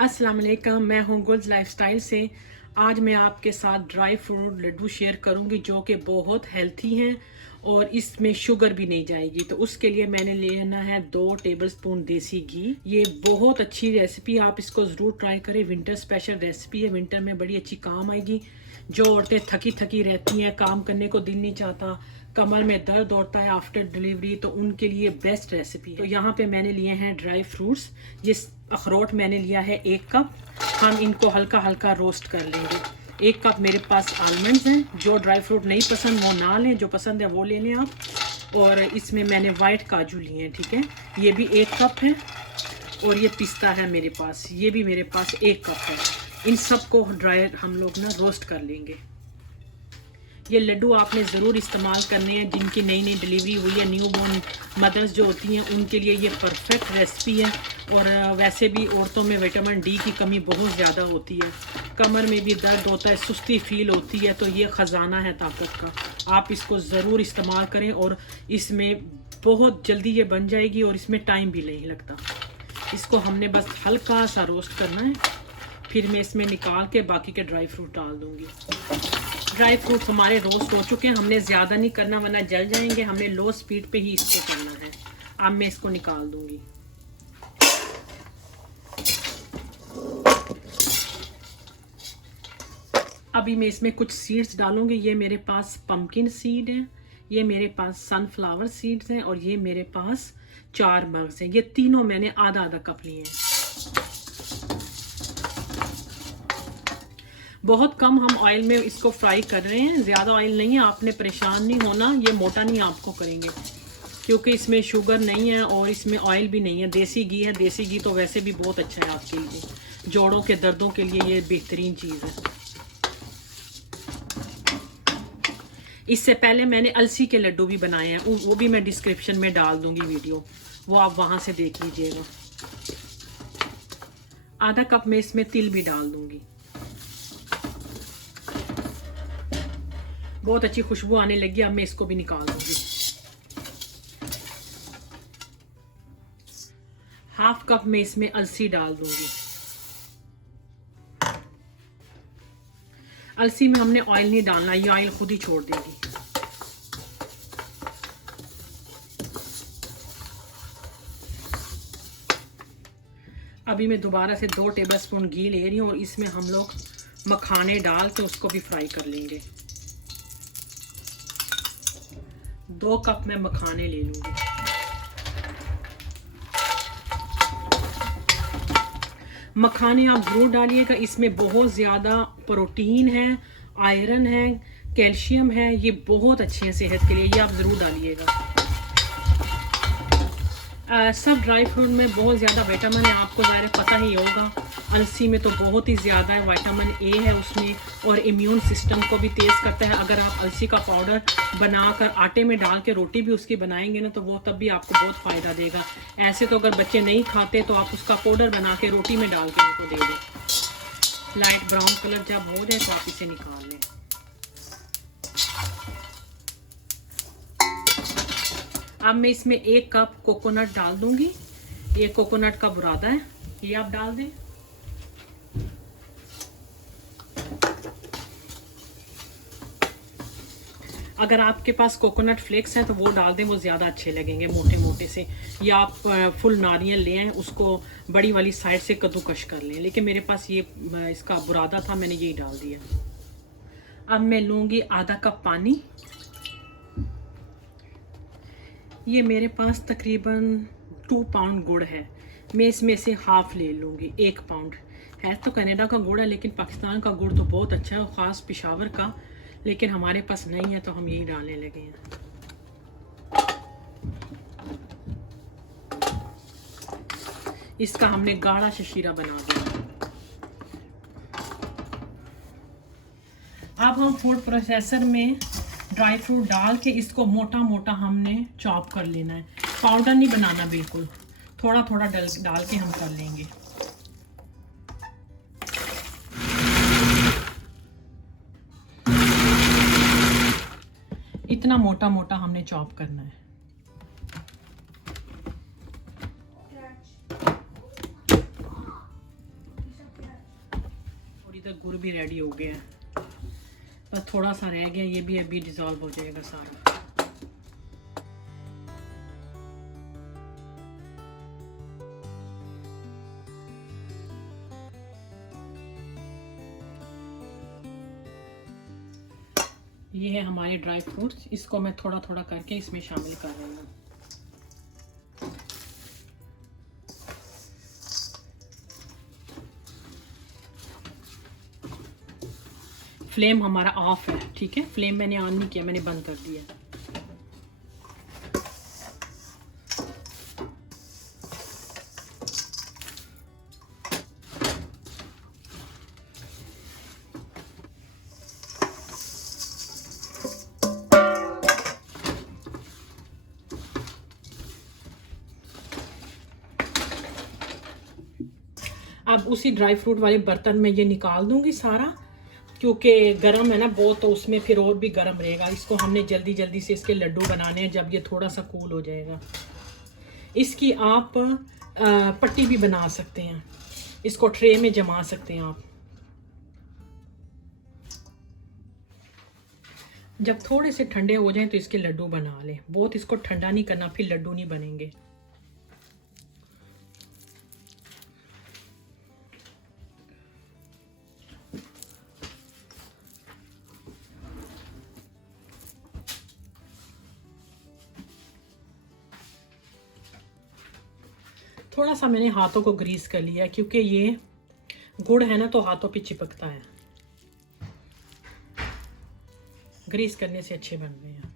अस्सलाम वालेकुम, मैं हूँ गुल्स लाइफस्टाइल से। आज मैं आपके साथ ड्राई फ्रूट लड्डू शेयर करूँगी जो कि बहुत हेल्थी हैं और इसमें शुगर भी नहीं जाएगी। तो उसके लिए मैंने लेना है 2 टेबलस्पून देसी घी। ये बहुत अच्छी रेसिपी, आप इसको ज़रूर ट्राई करें। विंटर स्पेशल रेसिपी है, विंटर में बड़ी अच्छी काम आएगी। जो औरतें थकी थकी रहती हैं, काम करने को दिल नहीं चाहता, कमर में दर्द होता है आफ्टर डिलीवरी, तो उनके लिए बेस्ट रेसिपी है। तो यहाँ पे मैंने लिए हैं ड्राई फ्रूट्स। जिस अखरोट मैंने लिया है 1 कप। हम इनको हल्का हल्का रोस्ट कर लेंगे। 1 कप मेरे पास आलमंड्स हैं। जो ड्राई फ्रूट नहीं पसंद वो ना लें, जो पसंद है वो ले लें आप। और इसमें मैंने वाइट काजू लिए हैं, ठीक है, ये भी 1 कप है। और ये पिस्ता है मेरे पास, ये भी मेरे पास 1 कप है। इन सब को ड्राई हम लोग ना रोस्ट कर लेंगे। ये लड्डू आपने ज़रूर इस्तेमाल करने हैं जिनकी नई नई डिलीवरी हुई है, न्यू बॉर्न मदर्स जो होती हैं उनके लिए ये परफेक्ट रेसिपी है। और वैसे भी औरतों में विटामिन डी की कमी बहुत ज़्यादा होती है, कमर में भी दर्द होता है, सुस्ती फील होती है, तो ये ख़जाना है ताकत का। आप इसको ज़रूर इस्तेमाल करें और इसमें बहुत जल्दी ये बन जाएगी और इसमें टाइम भी नहीं लगता। इसको हमने बस हल्का सा रोस्ट करना है, फिर मैं इसमें निकाल के बाकी के ड्राई फ्रूट डाल दूँगी। ड्राई फ्रूट हमारे रोस्ट हो चुके हैं, हमने ज़्यादा नहीं करना वरना जल जाएंगे, हमने लो स्पीड पे ही इसको करना है। अब मैं इसको निकाल दूंगी। अभी मैं इसमें कुछ सीड्स डालूंगी। ये मेरे पास पंपकिन सीड है, ये मेरे पास सनफ्लावर सीड्स हैं और ये मेरे पास 4 मग्स हैं। ये तीनों मैंने आधा आधा कप लिए हैं। बहुत कम हम ऑयल में इसको फ्राई कर रहे हैं, ज़्यादा ऑयल नहीं है। आपने परेशान नहीं होना, ये मोटा नहीं आपको करेंगे क्योंकि इसमें शुगर नहीं है और इसमें ऑयल भी नहीं है, देसी घी है। देसी घी तो वैसे भी बहुत अच्छा है आपके लिए, जोड़ों के दर्दों के लिए ये बेहतरीन चीज़ है। इससे पहले मैंने अलसी के लड्डू भी बनाए हैं, वो भी मैं डिस्क्रिप्शन में डाल दूंगी वीडियो, वो आप वहाँ से देख लीजिएगा। आधा कप में इसमें तिल भी डाल दूंगी। बहुत अच्छी खुशबू आने लगी, अब मैं इसको भी निकाल दूंगी। 1/2 कप में इसमें अलसी डाल दूंगी। अलसी में हमने ऑयल नहीं डालना, ये ऑयल खुद ही छोड़ देगी। अभी मैं दोबारा से 2 टेबलस्पून घी ले रही हूँ और इसमें हम लोग मखाने डाल के उसको भी फ्राई कर लेंगे। 2 कप में मखाने ले लूंगी। मखाने आप जरूर डालिएगा, इसमें बहुत ज़्यादा प्रोटीन है, आयरन है, कैल्शियम है, ये बहुत अच्छे हैं सेहत के लिए, ये आप ज़रूर डालिएगा। सब ड्राई फ्रूट में बहुत ज़्यादा विटामिन है, आपको ज़ाहिर पता ही होगा। अलसी में तो बहुत ही ज़्यादा है, विटामिन ए है उसमें और इम्यून सिस्टम को भी तेज़ करता है। अगर आप अलसी का पाउडर बनाकर आटे में डाल के रोटी भी उसकी बनाएंगे ना तो वो तब भी आपको बहुत फ़ायदा देगा। ऐसे तो अगर बच्चे नहीं खाते तो आप उसका पाउडर बना के रोटी में डाल के उनको दे दें। लाइट ब्राउन कलर जब हो जाए तो आप इसे निकाल लें। अब मैं इसमें 1 कप कोकोनट डाल दूंगी। ये कोकोनट का बुरादा है, ये आप डाल दें। अगर आपके पास कोकोनट फ्लेक्स हैं तो वो डाल दें, वो ज़्यादा अच्छे लगेंगे मोटे मोटे से। या आप फुल नारियल ले आएं, उसको बड़ी वाली साइड से कद्दूकश कर लें, लेकिन मेरे पास ये इसका बुरादा था, मैंने यही डाल दिया। अब मैं लूँगी आधा कप पानी। ये मेरे पास तकरीबन 2 पाउंड गुड़ है, मैं इसमें से हाफ ले लूँगी। 1 पाउंड है तो कनाडा का गुड़ है, लेकिन पाकिस्तान का गुड़ तो बहुत अच्छा है, ख़ास पेशावर का, लेकिन हमारे पास नहीं है तो हम यही डालने लगे हैं। इसका हमने गाढ़ा शीरा बना दिया। अब हम फूड प्रोसेसर में ड्राई फ्रूट डाल के इसको मोटा मोटा हमने चॉप कर लेना है, पाउडर नहीं बनाना, बिल्कुल थोड़ा थोड़ा डाल के हम कर लेंगे। इतना मोटा मोटा हमने चॉप करना है। अभी तक गुड़ भी रेडी हो गया है, बस थोड़ा सा रह गया, ये भी अभी डिज़ोल्व हो जाएगा सारा। ये है हमारे ड्राई फ्रूट्स, इसको मैं थोड़ा थोड़ा करके इसमें शामिल कर रही हूँ। फ्लेम हमारा ऑफ है, ठीक है, फ्लेम मैंने ऑन नहीं किया, मैंने बंद कर दिया। अब उसी ड्राई फ्रूट वाले बर्तन में ये निकाल दूंगी सारा, क्योंकि गर्म है ना बहुत, तो उसमें फिर और भी गर्म रहेगा। इसको हमने जल्दी जल्दी से इसके लड्डू बनाने हैं, जब ये थोड़ा सा कूल हो जाएगा। इसकी आप पट्टी भी बना सकते हैं, इसको ट्रे में जमा सकते हैं आप। जब थोड़े से ठंडे हो जाएं तो इसके लड्डू बना लें, बहुत इसको ठंडा नहीं करना, फिर लड्डू नहीं बनेंगे। थोड़ा सा मैंने हाथों को ग्रीस कर लिया, क्योंकि ये गुड़ है ना तो हाथों पे चिपकता है, ग्रीस करने से अच्छे बन रहे हैं।